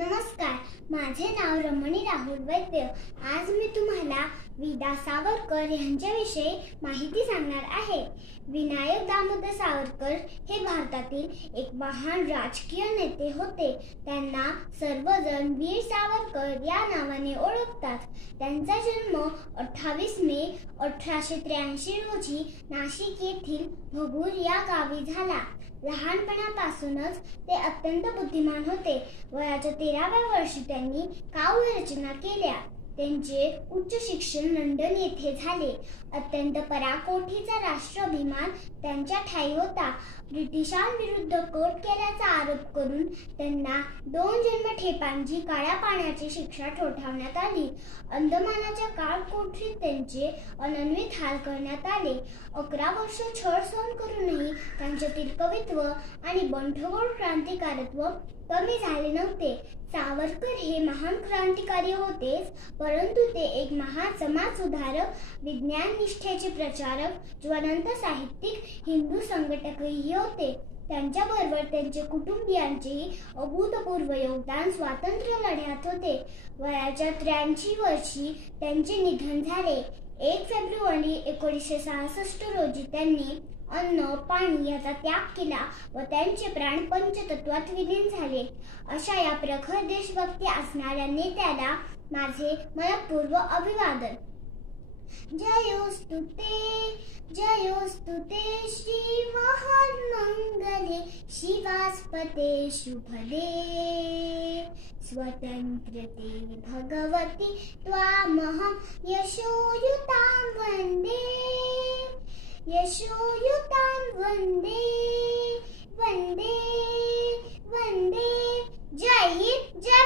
नमस्कार, माझे नाव रमणी राहुल वैद्य। आज मी तुम्हाला विदा सावरकर यांच्याविषयी माहिती सांगणार आहे। विनायक दामोदर सावरकर हे भारतातील एक महान राजकीय नेते होते। त्यांना सर्वजण वीर सावरकर या नावाने ओळखतात। त्यांचा जन्म 28 मे 1883 रोजी नाशिक येथील भगूर या गावी झाला। लहानपणापासूनच ते अत्यंत बुद्धिमान होते। वयाच्या 13व्या वर्षी त्यांनी काव्य रचना केल्या। त्यांचे उच्च शिक्षण लंडन येथे झाले। अत्यंत पराकोटीचा राष्ट्राभिमान त्यांच्या ठायी होता। ब्रिटिशांविरुद्ध कट केल्याचा आरोप करून त्यांना 2 जन्मठेपांची काळ्या पाण्याची शिक्षा ठोठावण्यात आली। अंदमानाच्या काळकोठडीत त्यांचे अनन्वित हाल करण्यात आले। 11 वर्ष छळ सहन करूनही त्यांच्यातील कवित्व आणि बंडखोर क्रांतिकारत्व कमी झाले नव्हते। सावरकर हे महान क्रांतिकारी होतेच, परंतु ते एक महान समाज सुधारक, विज्ञान निष्ठेचे प्रचारक, ज्वलंत साहित्यिक, हिंदू संघटकही होते। त्यांच्याबरोबर त्यांच्या कुटुंबियांचेही अभूतपूर्व योगदान स्वातंत्र्य लढ्यात होते। वयाच्या 83 वर्षी त्यांचे निधन झाले। 1 फेब्रुवारी 1966 रोजी त्यांनी अन्न पाणी याचा त्याग केला व त्यांचे प्राण पंचतत्वात विलीन झाले। अशा या प्रखर देशभक्ती असणाऱ्या नेत्याला माझे मनपूर्वक अभिवादन। जयोस्तु ते श्री महान मंगले शिवास्पते शुभदे स्वतंत्रते भगवती त्वामहं यशोयुतां वंदे वंदे वंदे। जय हिंद, जय